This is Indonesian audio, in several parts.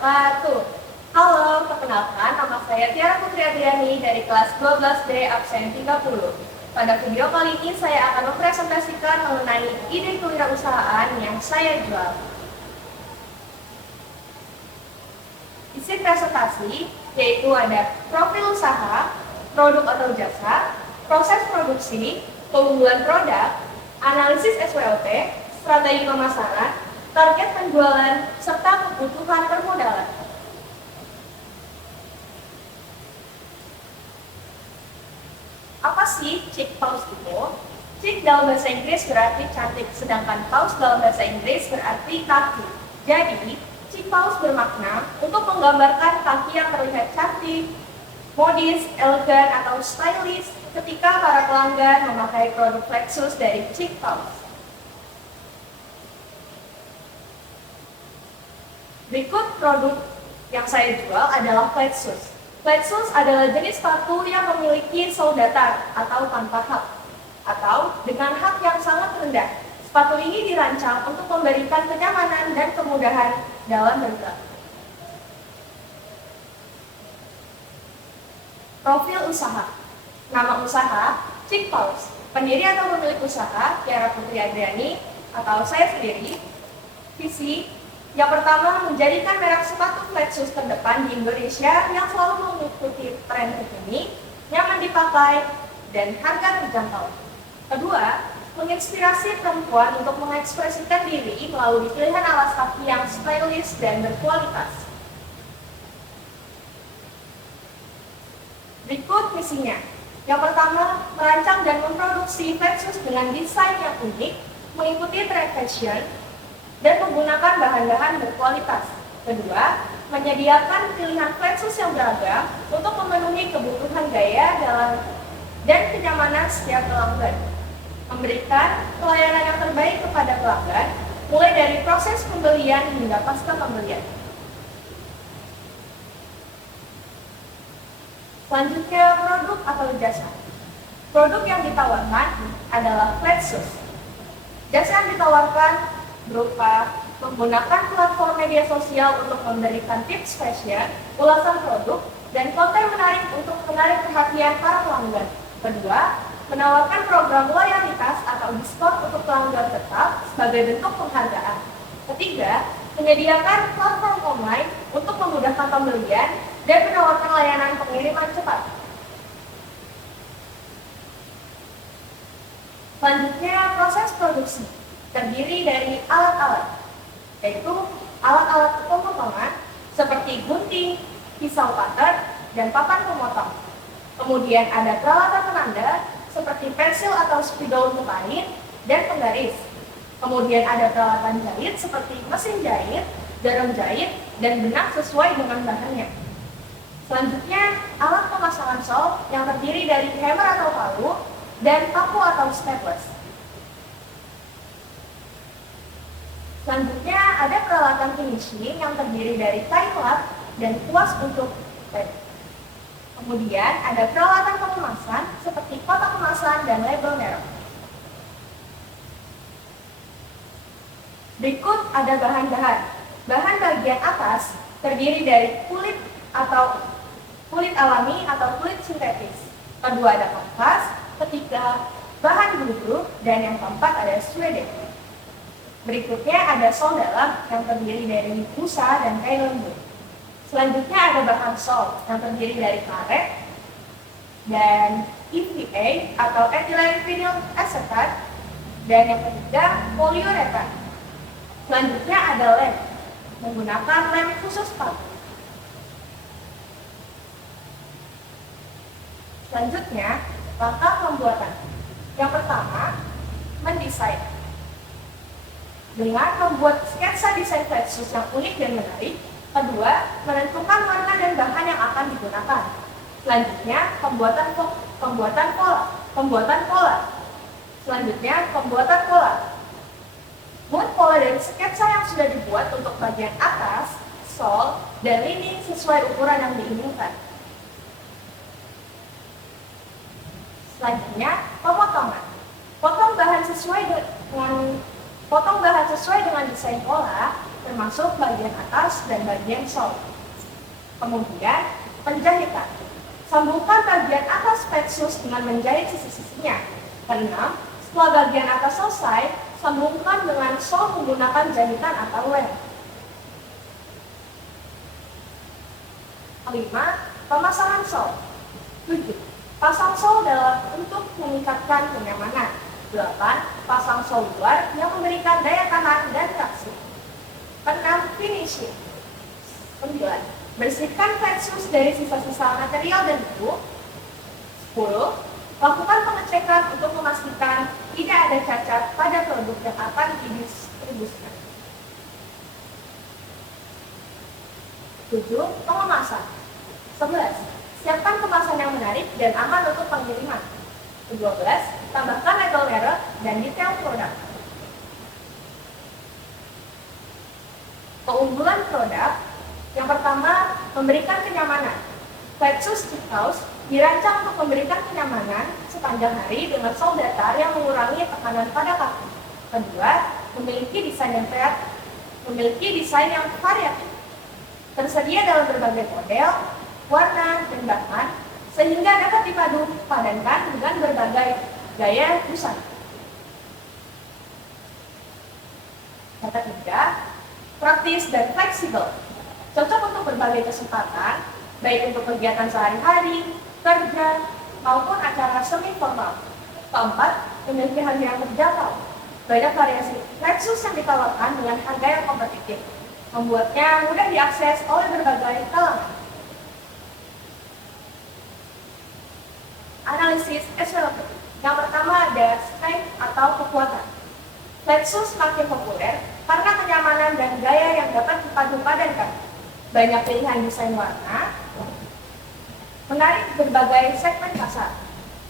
wabarakatuh. Halo, perkenalkan nama saya Tiara Putri Adriani dari kelas 12D absen 30. Pada video kali ini saya akan mempresentasikan mengenai ide kewirausahaan yang saya jual. Isi presentasi yaitu ada profil usaha, produk atau jasa, proses produksi, keunggulan produk, analisis SWOT, strategi pemasaran, target penjualan, serta kebutuhan permodalan. Apa sih chic paus itu? Chic dalam bahasa Inggris berarti cantik, sedangkan paus dalam bahasa Inggris berarti kaki. Jadi, chic paus bermakna untuk menggambarkan kaki yang terlihat cantik, modis, elegan, atau stylish ketika para pelanggan memakai produk Lexus dari chic paus. Berikut produk yang saya jual adalah flat shoes. Flat shoes adalah jenis sepatu yang memiliki sol datar atau tanpa hak, atau dengan hak yang sangat rendah. Sepatu ini dirancang untuk memberikan kenyamanan dan kemudahan dalam bergerak. Profil usaha. Nama usaha, Chic Paus. Pendiri atau pemilik usaha, Tiara Putri Adriani, atau saya sendiri. Visi, yang pertama, menjadikan merek sepatu flat shoes terdepan di Indonesia yang selalu mengikuti tren terkini, nyaman dipakai, dan harga terjangkau. Kedua, menginspirasi perempuan untuk mengekspresikan diri melalui pilihan alas kaki yang stylish dan berkualitas. Berikut misinya. Yang pertama, merancang dan memproduksi flat shoes dengan desain yang unik, mengikuti tren fashion, dan menggunakan bahan-bahan berkualitas. Kedua, menyediakan pilihan flat shoes yang beragam untuk memenuhi kebutuhan gaya dan kenyamanan setiap pelanggan. Memberikan pelayanan yang terbaik kepada pelanggan, mulai dari proses pembelian hingga pasca pembelian. Selanjutnya, produk atau jasa. Produk yang ditawarkan adalah flat shoes. Jasa yang ditawarkan berupa menggunakan platform media sosial untuk memberikan tips fashion, ulasan produk, dan konten menarik untuk menarik perhatian para pelanggan. Kedua, menawarkan program loyalitas atau diskon untuk pelanggan tetap sebagai bentuk penghargaan. Ketiga, menyediakan platform online untuk memudahkan pembelian dan menawarkan layanan pengiriman cepat. Selanjutnya, proses produksi terdiri dari alat-alat, yaitu alat-alat pemotongan seperti gunting, pisau cutter, dan papan pemotong. Kemudian ada peralatan penanda seperti pensil atau spidol untuk kain dan penggaris. Kemudian ada peralatan jahit seperti mesin jahit, jarum jahit, dan benang sesuai dengan bahannya. Selanjutnya, alat pemasangan sol yang terdiri dari hammer atau palu dan paku atau staples. Selanjutnya ada peralatan finishing yang terdiri dari time lapse dan kuas untuk led. Kemudian ada peralatan pengemasan seperti kotak kemasan dan label merek. Berikut ada bahan-bahan. Bahan bagian atas terdiri dari kulit alami atau kulit sintetis. Kedua ada kanvas, ketiga bahan bulu, dan yang keempat ada suede. Berikutnya ada sol dalam yang terdiri dari busa dan kain lembut. Selanjutnya ada bahan sol yang terdiri dari karet dan EVA atau ethylene vinyl acetate, dan yang ketiga poliuretan. Selanjutnya ada lem, menggunakan lem khusus sepatu. Selanjutnya, langkah pembuatan. Yang pertama, mendesain. Dengan membuat sketsa desain flat shoes yang unik dan menarik. Kedua, menentukan warna dan bahan yang akan digunakan. Selanjutnya, pembuatan pola. Selanjutnya, pembuatan pola. Buat pola dari sketsa yang sudah dibuat untuk bagian atas, sol, dan lining sesuai ukuran yang diinginkan. Selanjutnya, pemotongan. Potong bahan sesuai dengan desain pola, termasuk bagian atas dan bagian sol. Kemudian, penjahitan. Sambungkan bagian atas petsus dengan menjahit sisi-sisinya. Keenam, setelah bagian atas selesai, sambungkan dengan sol menggunakan jahitan atau lem. Kelima, pemasangan sol. 7. Pasang sol untuk meningkatkan kenyamanan. 8. Pasang sol luar yang memberikan daya tahan dan traksi. 6. Finishing. 9. Bersihkan petsus dari sisa-sisa material dan debu. 10. Lakukan pengecekan untuk memastikan tidak ada cacat pada produk yang akan didistribusikan. 7. Pengemasan. 11. Siapkan kemasan yang menarik dan aman untuk pengiriman. 12. Tambahkan label merek dan detail produk. Keunggulan produk. Yang pertama, memberikan kenyamanan. Petsus Chicaus dirancang untuk memberikan kenyamanan sepanjang hari dengan sol datar yang mengurangi tekanan pada kaki. Kedua, memiliki desain yang variatif. Tersedia dalam berbagai model, warna, dan bahan, sehingga dapat dipadu-padankan dengan berbagai gaya busana. Yang ketiga, praktis dan fleksibel. Cocok untuk berbagai kesempatan, baik untuk kegiatan sehari-hari, kerja, maupun acara semi formal. Keempat, memiliki harga yang terjangkau. Banyak variasi petsus yang ditawarkan dengan harga yang kompetitif, membuatnya mudah diakses oleh berbagai kalangan. Analisis availability. Yang pertama ada strength atau kekuatan. Petsus makin populer karena kenyamanan dan gaya yang dapat dipadu-padankan. Banyak pilihan desain warna, menarik berbagai segmen pasar.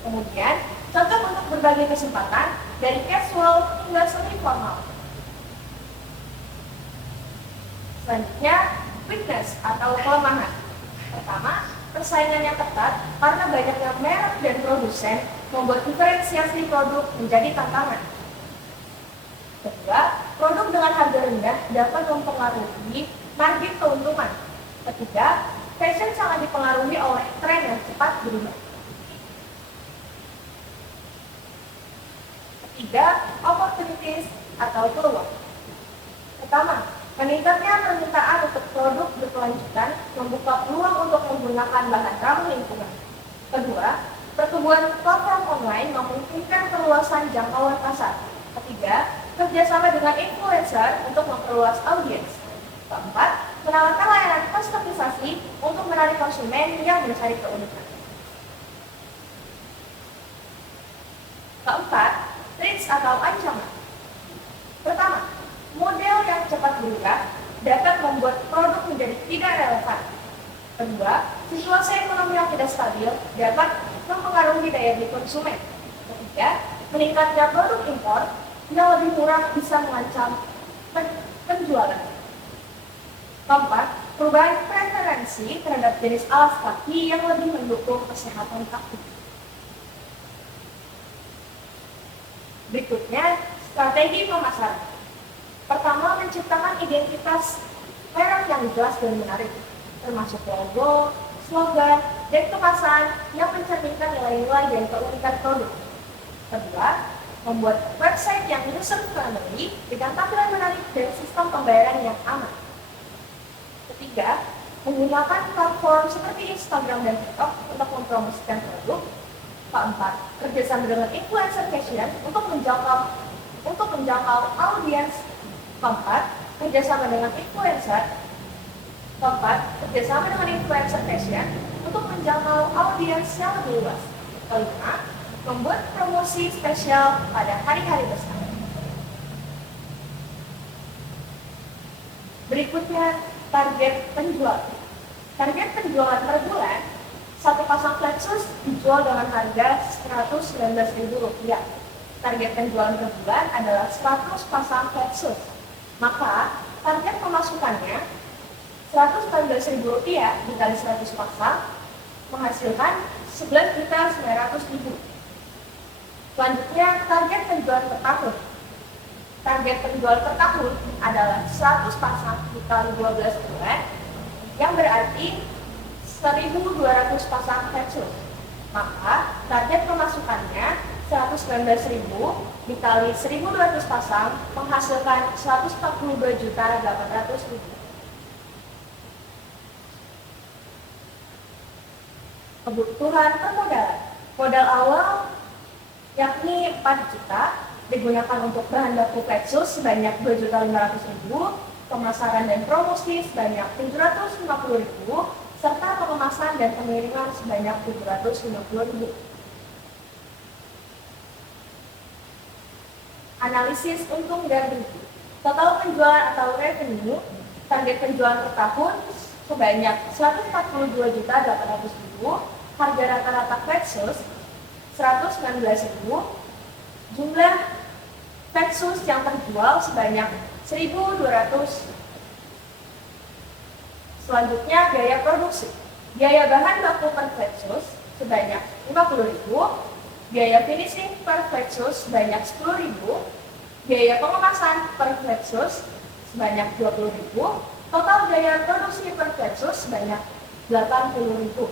Kemudian, cocok untuk berbagai kesempatan dari casual hingga semi formal. Selanjutnya, weakness atau kelemahan. Pertama, persaingan yang ketat karena banyaknya merek dan produsen membuat diferensiasi produk menjadi tantangan. Kedua, produk dengan harga rendah dapat mempengaruhi margin keuntungan. Ketiga, fashion sangat dipengaruhi oleh tren yang cepat berubah. Ketiga, opportunities atau peluang. Pertama, meningkatnya permintaan untuk produk berkelanjutan membuka peluang untuk menggunakan bahan ramah lingkungan. Kedua, pertumbuhan platform online memungkinkan perluasan jangkauan pasar. Ketiga, kerjasama dengan influencer untuk memperluas audiens. Keempat, menawarkan layanan kustomisasi untuk menarik konsumen yang mencari keunikan. Keempat, threats atau ancaman. Pertama, model yang cepat berubah dapat membuat produk menjadi tidak relevan. Kedua, situasi ekonomi yang tidak stabil dapat mempengaruhi daya beli konsumen. Ketiga, meningkatnya produk impor yang lebih murah bisa mengancam penjualan. Keempat, perubahan preferensi terhadap jenis alas kaki yang lebih mendukung kesehatan kaki. Berikutnya, strategi pemasaran. Pertama, menciptakan identitas merek yang jelas dan menarik, termasuk logo, slogan, dan kemasan yang mencerminkan nilai-nilai dan keunikan produk. Kedua, membuat website yang user-friendly dengan tampilan menarik dan sistem pembayaran yang aman. Ketiga, menggunakan platform seperti Instagram dan TikTok untuk mempromosikan produk. Keempat, kerjasama dengan influencer fashion untuk menjangkau audiens. Keempat, kerjasama dengan influencer fashion untuk menjangkau audiens yang lebih luas. Kelima, membuat promosi spesial pada hari-hari besar. Berikutnya, target penjualan. Target penjualan per bulan, satu pasang petsus dijual dengan harga Rp119.000. Target penjualan per bulan adalah 100 pasang petsus. Maka, target pemasukannya Rp114.000 dikali 100 pasang menghasilkan Rp11.900.000. Selanjutnya, target penjualan per tahun. Target penjual per tahun adalah 100 pasang dikali 12 bulan, yang berarti 1.200 pasang headshot. Maka target pemasukannya 119.000 dikali 1.200 pasang menghasilkan 142.800.000. Kebutuhan permodalan. Modal awal yakni 4 juta digunakan untuk bahan baku Flatsus sebanyak 2.500.000, pemasaran dan promosi sebanyak 750.000, serta pengemasan dan pengiriman sebanyak 750.000. Analisis untung dan rugi. Total penjualan atau revenue, target penjualan per tahun sebanyak 142.800.000, harga rata-rata Flatsus 119.000, jumlah Flatsus yang terjual sebanyak 1.200. Selanjutnya biaya produksi. Biaya bahan baku per Flatsus sebanyak 50.000, biaya finishing per Flatsus sebanyak 10.000, biaya pengemasan per Flatsus sebanyak 20.000, total biaya produksi per Flatsus sebanyak 80.000.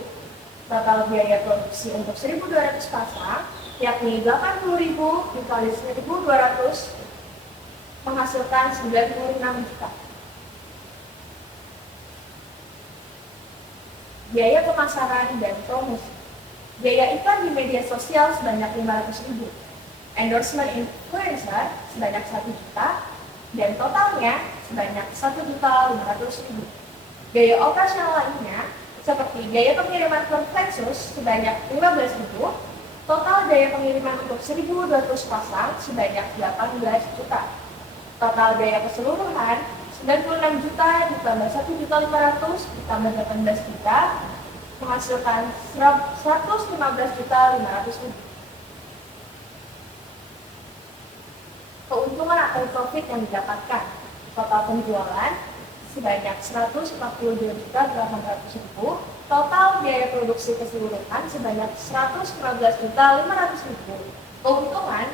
Total biaya produksi untuk 1.200 pasang yakni 80.000 dikali 1.200 menghasilkan 96 juta. Biaya pemasaran dan promosi. Biaya iklan di media sosial sebanyak 500.000. Endorsement influencer sebanyak 1 juta dan totalnya sebanyak 1.500.000. Biaya operasional lainnya seperti biaya pengiriman per Flatsus sebanyak 15.000, total biaya pengiriman untuk 1.200 pasang sebanyak 18 juta. Total biaya keseluruhan 96 juta ditambah 1.500 ditambah 18 juta menghasilkan 115.500.000. Keuntungan atau profit yang didapatkan. Total penjualan sebanyak 142.800.000, total biaya produksi keseluruhan sebanyak 115.500.000. Keuntungan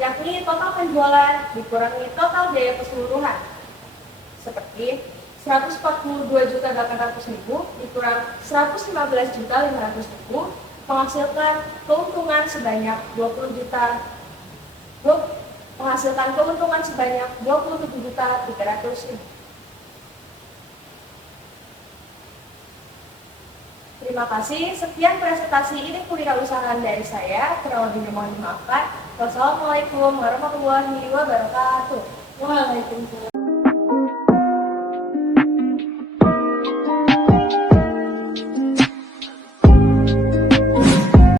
yakni total penjualan dikurangi total biaya keseluruhan, seperti 142.800.000 dikurang 115.500.000 menghasilkan keuntungan sebanyak 27.300.000. Terima kasih. Sekian presentasi ini kewirausahaan dari saya. Kurang lebihnya mohon dimaafkan. Wassalamualaikum warahmatullahi wabarakatuh. Waalaikumsalam.